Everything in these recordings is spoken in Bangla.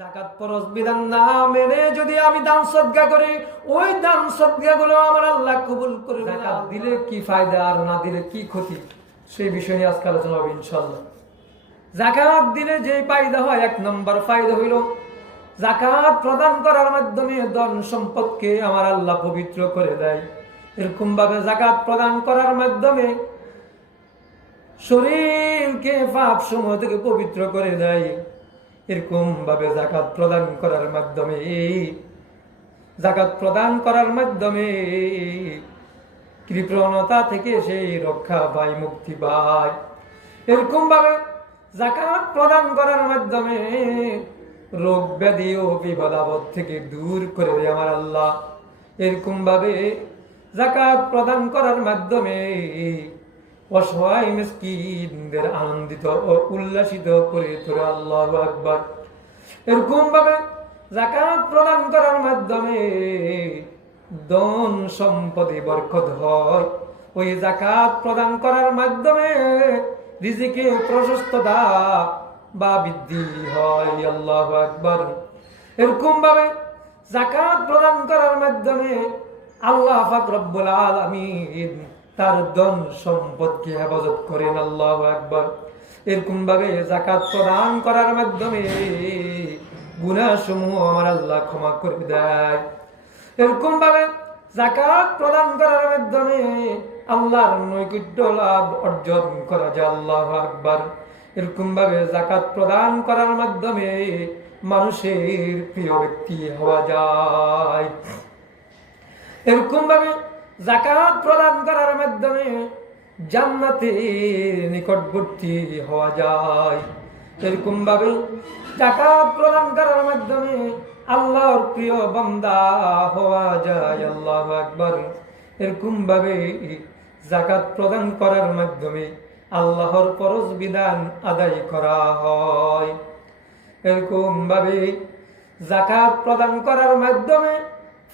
জাকাত ফরজ বিধান না মেনে যদি আমি দান সদকা করি, ওই দান সদকা গুলো আমার আল্লাহ কবুল করে জাকাত দিলে কি ফায়দা আর না দিলে কি ক্ষতি? সেই বিষয় নিয়ে আজকে আলোচনা হবে ইনশাল্লাহ জাকাত দিলে যে ফায়দা হয়, এক নম্বর ফায়দা হইল, জাকাত প্রদান করার মাধ্যমে ধন সম্পদকে আমার আল্লাহ পবিত্র করে দেয়। এরকম ভাবে জাকাত প্রদান করার মাধ্যমে শরীরকে পাপ সমূহ থেকে পবিত্র করে দেয়। এরকম ভাবে জাকাত প্রদান করার মাধ্যমে, জাকাত প্রদান করার মাধ্যমে কৃপণতা থেকে সেই রক্ষা পায়, মুক্তি পায়। এরকম ভাবে জাকাত প্রদান করার মাধ্যমে রোগ ব্যাধি ও বিপদ আপদ থেকে দূর করে দেয় আমার আল্লাহ। এরকম ভাবে জাকাত প্রদান করার মাধ্যমে অসহায় মিসকিনদের আনন্দিত ও উল্লাসিত করে তোরে আল্লাহ আকবার। এরকম ভাবে জাকাত প্রদান করার মাধ্যমে ধন সম্পদে বরকত হয়। ওই জাকাত প্রদান করার মাধ্যমে রিজিকে প্রশস্ততা বা বৃদ্ধি হয় আল্লাহ আকবার। এরকম ভাবে জাকাত প্রদান করার মাধ্যমে আল্লাহ পাক রব্বুল আলামিন তার ধন সম্পদকে হেফাজত করেন আল্লাহ আকবার। এরকম ভাবে জাকাত প্রদান করার মাধ্যমে গুনাহসমূহ আমার আল্লাহ ক্ষমা করে দেয়। এরকম ভাবে জাকাত প্রদান করার মাধ্যমে আল্লাহর নৈকট্য লাভ অর্জন করা যায় আল্লাহ আকবার। এরকম ভাবে জাকাত প্রদান করার মাধ্যমে মানুষের প্রিয় ব্যক্তি হওয়া যায়। এরকম ভাবে জাকাত প্রদান করার মাধ্যমে জান্নাতের নিকটবর্তী হওয়া যায়। এরকম ভাবে জাকাত প্রদান করার মাধ্যমে আল্লাহর প্রিয় বান্দা হওয়া যায়, আল্লাহ আকবর। এরকম ভাবে জাকাত প্রদান করার মাধ্যমে আল্লাহর ফরজ বিধান আদায় করা হয়। এরকম ভাবে জাকাত প্রদান করার মাধ্যমে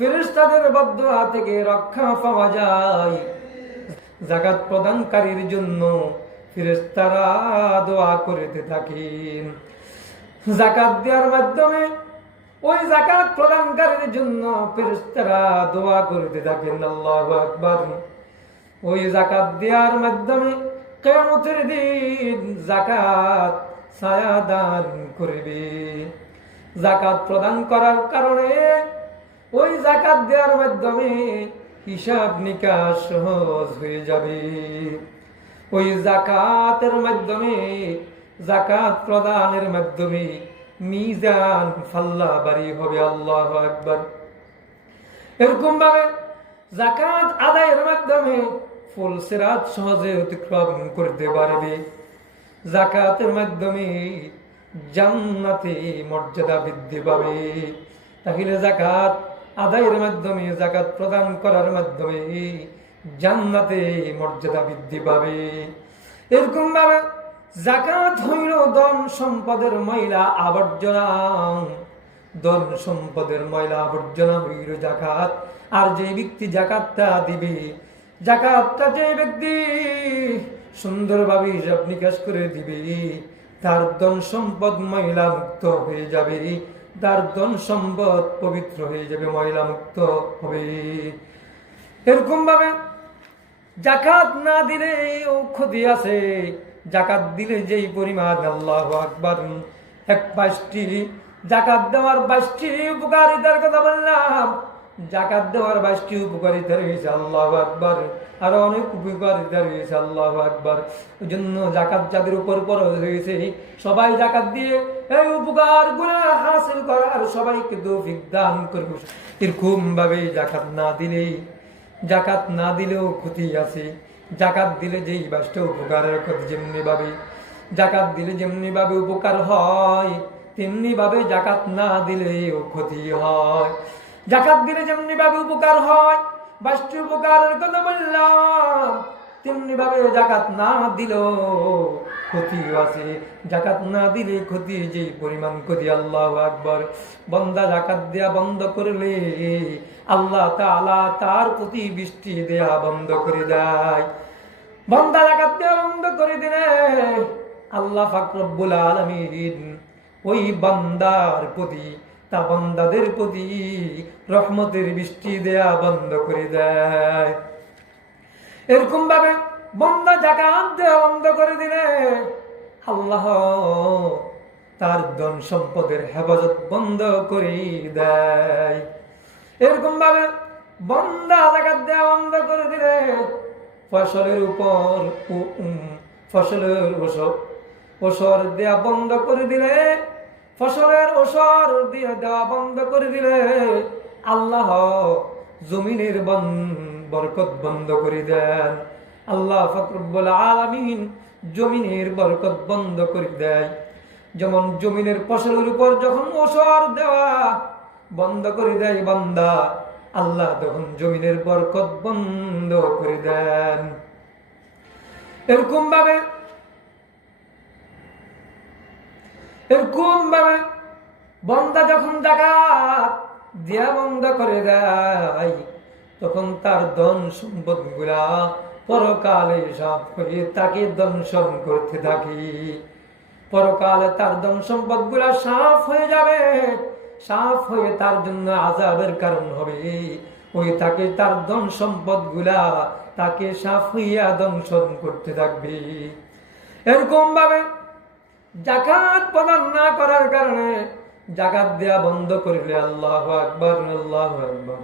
ফেরেশতাদের বদয়া থেকে রক্ষা পাওয়া যায়। জাকাত প্রদানকারীর জন্য ফেরেশতারা দোয়া করতে থাকেন। জাকাত দেওয়ার মাধ্যমে ওই জাকাত প্রদানকারীর জন্য ফেরেশতারা দোয়া করতে থাকেন। আল্লাহু আকবার। ওই জাকাত দেওয়ার মাধ্যমে কিয়ামতের দিন জাকাত ছায়া দান করবে। জাকাত প্রদান করার কারণে ওই জাকাত দেওয়ার মাধ্যমে হিসাব নিকাশ সহজ হয়ে যাবে। ওই জাকাতের মাধ্যমে, জাকাত প্রদানের মাধ্যমে মিজান ফাল্লা বাড়ি হবে, আল্লাহ একবার এরকম ভাবে জাকাত আদায়ের মাধ্যমে ফুল সেরাত সহজে অতিক্রম করতে পারবে। জাকাতের মাধ্যমে জান্নাতে মর্যাদা বৃদ্ধি পাবে। তাহলে জাকাত আদায়ের মাধ্যমে, জাকাত প্রদান করার মাধ্যমে জান্নাতে মর্যাদা বৃদ্ধি পাবে। এরকম ভাবে জাকাত হইল ধন সম্পদের ময়লা আবর্জনা। ধন সম্পদের ময়লা আবর্জনা হইল জাকাত। আর যে ব্যক্তি জাকাতটা দিবে, জাকাতটা যে ব্যক্তি সুন্দরভাবে হিসাব নিকাশ করে দিবে, তার ধন সম্পদ ময়লা মুক্ত হয়ে যাবে। তার ধন সম্পদ পবিত্র হয়ে যাবে, ময়লা মুক্ত হবে। এরকম ভাবে জাকাত না দিলে ও ক্ষতি আছে। জাকাত দিলে যেই পরিমাণ, আল্লাহ আকবর। এক বাইশটি জাকাত দেওয়ার বাইশটি উপকারিতার কথা বললাম। জাকাত দেওয়ার বাইশটি উপকারিতা রয়েছে আল্লাহ আকবার। আরও অনেক উপকারিতা রয়েছে আল্লাহ আকবার। ওই জন্য জাকাত যাদের উপর পরজ হয়েছে, সবাই জাকাত দিয়ে এই উপকারগুলা হাসিল করার সবাইকে দৌফিক দান করবে এরকম ভাবে জাকাত না দিলেই, জাকাত না দিলেও ক্ষতি আছে। জাকাত দিলে যেই বাসটা উপকারের কথা যেমনি ভাবে জাকাত দিলে যেমনি ভাবে উপকার হয় তেমনি ভাবে জাকাত না দিলেও ক্ষতি হয়। জাকাত দিলে যেমনি ভাবে উপকার হয় বাসটি উপকারের কথা বললাম তেমনি ভাবে জাকাত না দিলেও ক্ষতি আছে। জাকাত না দিলে ক্ষতি যে পরিমাণ ক্ষতি, আল্লাহ আকবর। বন্দা জাকাত দেয়া বন্ধ করলে আল্লাহ তাআলা তার প্রতি বৃষ্টি দেয়া বন্ধ করে দেয়। বন্দা জাকাত দেয়া বন্ধ করে দিলে আল্লাহ ফাকরবুল আলমিন ওই বান্দার প্রতি তা বান্দাদের প্রতি রহমতের বৃষ্টি দেয়া বন্ধ করে দেয়। এরকম ভাবে বন্দা জাকাত বন্ধ করে দিলে আল্লাহ তার ধন সম্পদের হেফাজত বন্ধ করে দেয়। এরকম ভাবে বন্দা জাকাত দেওয়া বন্ধ করে দিলে ফসলের উপর ফসলের ওসব, ওসর দেওয়া বন্ধ করে দিলে ফসলের ওসর দিয়ে দেওয়া বন্ধ করে দিলে আল্লাহ জমিনের বরকত বন্ধ করে দেন। আল্লাহ ফকরবুল আলমিন জমিনের বরকত বন্ধ করে দেয়। যেমন জমিনের ফসলের উপর যখন ওসর দেওয়া বন্ধ করে দেয় বান্দা, আল্লাহ তখন জমিনের বরকত বন্ধ করে দেন। এরকম ভাবে এরকম ভাবে বন্দা যখন জাকাত দিয়া বন্ধ করে দেয়। তখন তার ধন সম্পদগুলা পরকালে সব করে, তাকে দংশন করতে থাকি। পরকালে তার ধন সম্পদগুলা সাফ হয়ে যাবে। সাফ হয়ে তার জন্য আজাবের কারণ হবে। ওই তাকে তার ধন সম্পদগুলা তাকে সাফ হইয়া দংশন করতে থাকবে। এরকম ভাবে জাকাত প্রদান না করার কারণে জাকাত দেয়া বন্ধ করলে আল্লাহ আকবর আল্লাহ আকবর।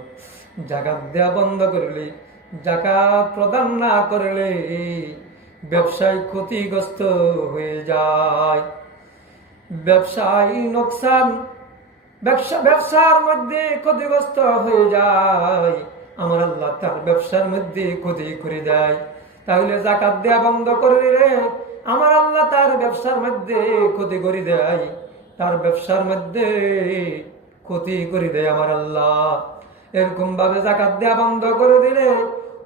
জাকাত দেয়া বন্ধ করলে, জাকাত প্রদান না করলে ব্যবসায় ক্ষতিগ্রস্ত হয়ে যায়। ব্যবসায় নোকসান, ব্যবসা, ব্যবসার মধ্যে ক্ষতিগ্রস্ত হয়ে যায়। আমার আল্লাহ তার ব্যবসার মধ্যে ক্ষতি করে দেয়। তাহলে জাকাত দেয়া বন্ধ করে আমার আল্লাহ তার ব্যবসার মধ্যে ক্ষতি করে দেয়। তার ব্যবসার মধ্যে ক্ষতি করে দেয় আমার আল্লাহ। এরকম ভাবে জাকাত দেয়া বন্ধ করে দিলে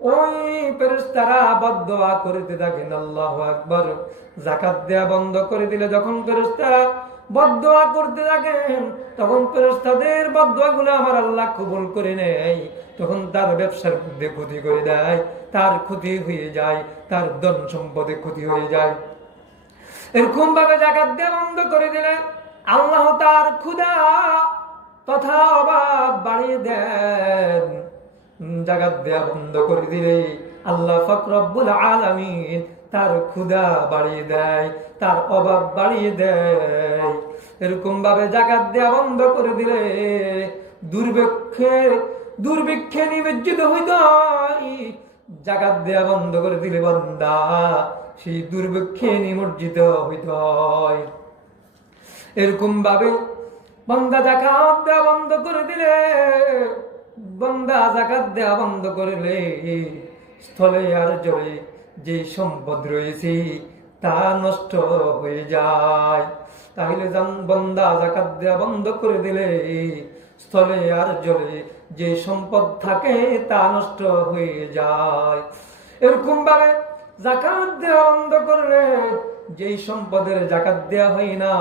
ওই ফেরেশতারা বদদোয়া করতে থাকেন। আল্লাহ আকবার। জাকাত দেয়া বন্ধ করে দিলে যখন ফেরেশতারা বদদোয়া করতে থাকেন, তখন ফেরেশতাদের বদদোয়া গুলো আমার আল্লাহ কবুল করে নেয়। তখন তার ব্যবসার মধ্যে ক্ষতি করে দেয়। তার ক্ষতি হয়ে যায়। তার ধন সম্পদে ক্ষতি হয়ে যায়। এরকম ভাবে জাকাত দেয়া বন্ধ করে দিলে আল্লাহ তার ক্ষুদা তথা অভাব বাড়িয়ে দেন। জাগাত দেয়া বন্ধ করে দিলে আল্লাহ ফকরব্বুল আলামিন তার ক্ষুদা বাড়িয়ে দেয়, তার অভাব বাড়িয়ে দেয়। এরকম ভাবে জাকাত দেয়া বন্ধ করে দিলে দুর্ভিক্ষে দুর্ভিক্ষে নিমজ্জিত হইত জাকাত দেয়া বন্ধ করে দিলে বন্দা সেই দুর্ভিক্ষে নিমজ্জিত হইত এরকম ভাবে বন্দা জাকাত দেওয়া বন্ধ করে দিলে বন্দা জাকাত দেওয়া বন্ধ করলে স্থলে আর জলে যে সম্পদ রয়েছে তা নষ্ট হয়ে যায়। তাহলে বন্দা জাকাত দেওয়া বন্ধ করে দিলে, স্থলে আর জলে যে সম্পদ থাকে তা নষ্ট হয়ে যায়। এরকম ভাবে জাকাত দেওয়া বন্ধ করলে যেই সম্পদের জাকাত দেওয়া হয় না,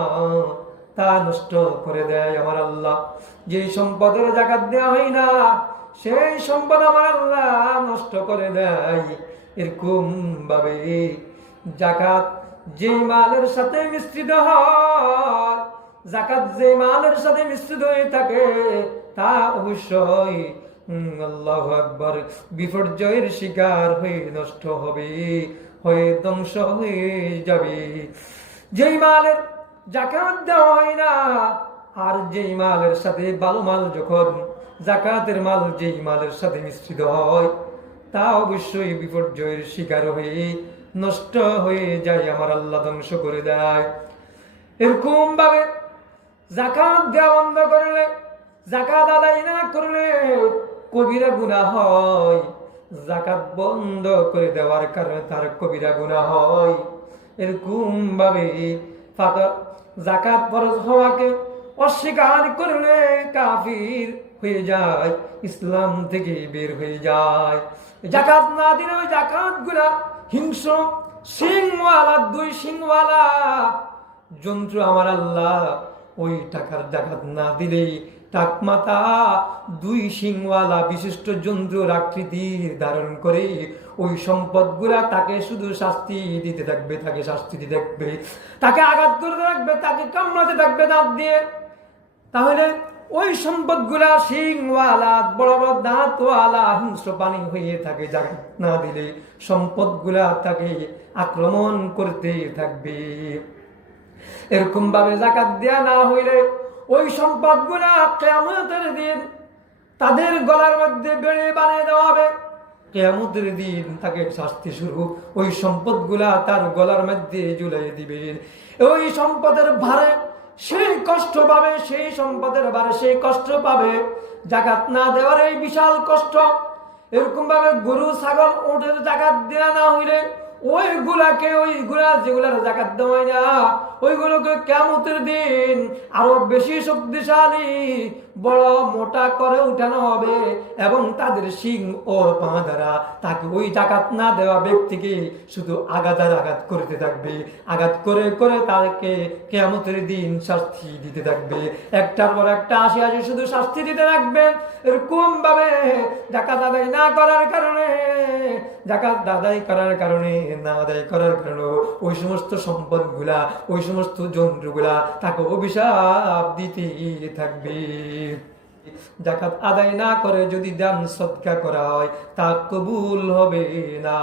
তা নষ্ট করে দেয় আমার আল্লাহ। যেই সম্পদের জাকাত দেওয়া হয় না, সেই সম্পদ আমার আল্লাহ নষ্ট করে দেয়। এরকম ভাবে জাকাত যে মালের সাথে মিশ্রিত হয়, জাকাত যে মালের সাথে মিশ্রিত হয়ে থাকে, তা অবশ্যই আল্লাহ আকবর। বিপর্যয়ের শিকার হয়ে নষ্ট হবে, হয়ে ধ্বংস হয়ে যাবে। যেই মালের জাকাত দেওয়া হয় না, আর যেই মালের সাথে ভালো মাল যখন, জাকাতের মাল যেই মালের সাথে মিশ্রিত হয়, তা অবশ্যই বিপর্যয়ের শিকার হয়ে নষ্ট হয়ে যায়, আমার আল্লাহ ধ্বংস করে দেয়। এরকম ভাবে জাকাত দেওয়া বন্ধ করলে, জাকাত আদায় না করলে কবিরা গুণা হয়। জাকাত বন্ধ করে দেওয়ার কারণে তার কবিরা গুণা হয়। এরকম ভাবে জাকাত ফরজ হওয়াকে অস্বীকার করলে কাফির হয়ে যায়, ইসলাম থেকে বের হয়ে যায়। জাকাত না দিলে ওই জাকাতগুলা হিংস্র সিংওয়ালা দুই সিংওয়ালা যন্ত্র আমার আল্লাহ ওই টাকার জাকাত না দিলেই টাকমাতা দুই সিংওয়ালা বিশিষ্ট জন্তুর আকৃতির ধারণ করে ওই সম্পদগুলা তাকে শুধু শাস্তি দিতে থাকবে, তাকে শাস্তি দিতে থাকবে, তাকে আঘাত করতে থাকবে, তাকে কামড়াতে থাকবে দাঁত দিয়ে। তাহলে ওই সম্পদগুলা সিংওয়ালা বড় বড় দাঁতওয়ালা, হিংস্র পানি হয়ে থাকে জায়গা না দিলে সম্পদগুলা তাকে আক্রমণ করতে থাকবে। এরকম ভাবে জাকাত দেয়া না হইলে ওই সম্পদগুলা কেমতের দিন তাদের গলার মধ্যে বেড়ে বানিয়ে দেওয়া হবে। কেয়ামতের দিন তাকে শাস্তি শুরু ওই সম্পদগুলা তার গলার মধ্যে ঝুলাই দিবেন ওই সম্পদের ভারে সেই কষ্ট পাবে, সেই সম্পদের ভারে সেই কষ্ট পাবে। জাকাত না দেওয়ার এই বিশাল কষ্ট। এরকম ভাবে গরু, ছাগল ওদের জাকাত দেওয়া না হইলে ওইগুলাকে, ওইগুলা যেগুলার জাকাত দেওয়া না, ওইগুলোকে কেমতের দিন আরও বেশি শক্তিশালী, বড়, মোটা করে উঠানো হবে এবং তাদের শিং ও পা তাকে ওই জাকাত না দেওয়া ব্যক্তিকে শুধু আঘাত আঘাত করতে থাকবে। আঘাত করে করে তাকে কেমতের দিন শাস্তি দিতে থাকবে। একটার পর একটা আসি আসি শুধু শাস্তি দিতে থাকবে। এরকম ভাবে জাকাত আদায় না করার কারণে জাকাত আদায় করার কারণে, না আদায় করার কারণে ওই সমস্ত সম্পদগুলা, ওই সমস্ত জন্তুগুলা তাকে অভিশাপ দিতে থাকবে। জাকাত আদায় না করে যদি দান সৎকা করা হয়, তা কবুল হবে না।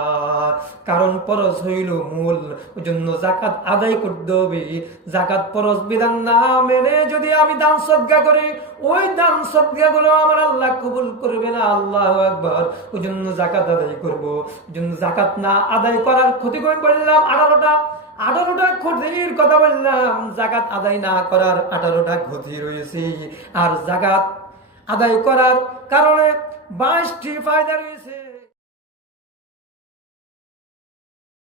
কারণ পরশ হইল মূল ওই জন্য জাকাত আদায় করতে হবে। জাকাত পরশ বিধান না মেনে যদি আমি দান সৎকা করি, ওই দান সৎকা গুলো আমার আল্লাহ কবুল করবে না, আল্লাহ একবার ওই জন্য জাকাত আদায় করব। ওই জন্য জাকাত না আদায় করার ক্ষতি করে বললাম? আঠারোটা। আঠারোটা ক্ষতির কথা বললাম। জাকাত আদায় না করার আঠারোটা ক্ষতি রয়েছে। আর জাকাত আদায় করার কারণে বাইশটি ফায়দা রয়েছে।